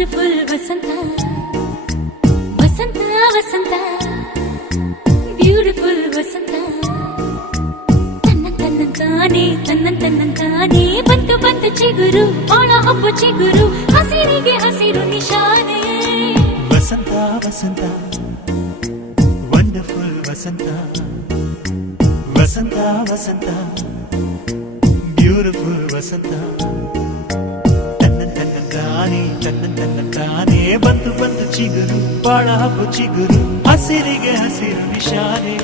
beautiful ವಸಂತ ವಸಂತ ವಸಂತ beautiful ವಸಂತ ತನ್ನಂತಾನೆ ಬಂತು ಬಂತು ಚಿಗುರು ಬಾಳ ಹಬ್ಬ ಚಿಗುರು ಹಸಿರಿಗೆ ಹಸಿರು ನಿಶಾನೆ ವಸಂತ ವಸಂತ ವಂಡರ್ಫುಲ್ ವಸಂತ ವಸಂತ ವಸಂತ ಬ್ಯೂಟಿಫುಲ್ ವಸಂತ ತನ್ನಂತಾನೆ ಬಂತು ಬಂತು ಚಿಗುರು ಬಾಳ ಹಬ್ಬ ಚಿಗುರು ಹಸಿರಿಗೆ ಹಸಿರು ನಿಶಾನೆ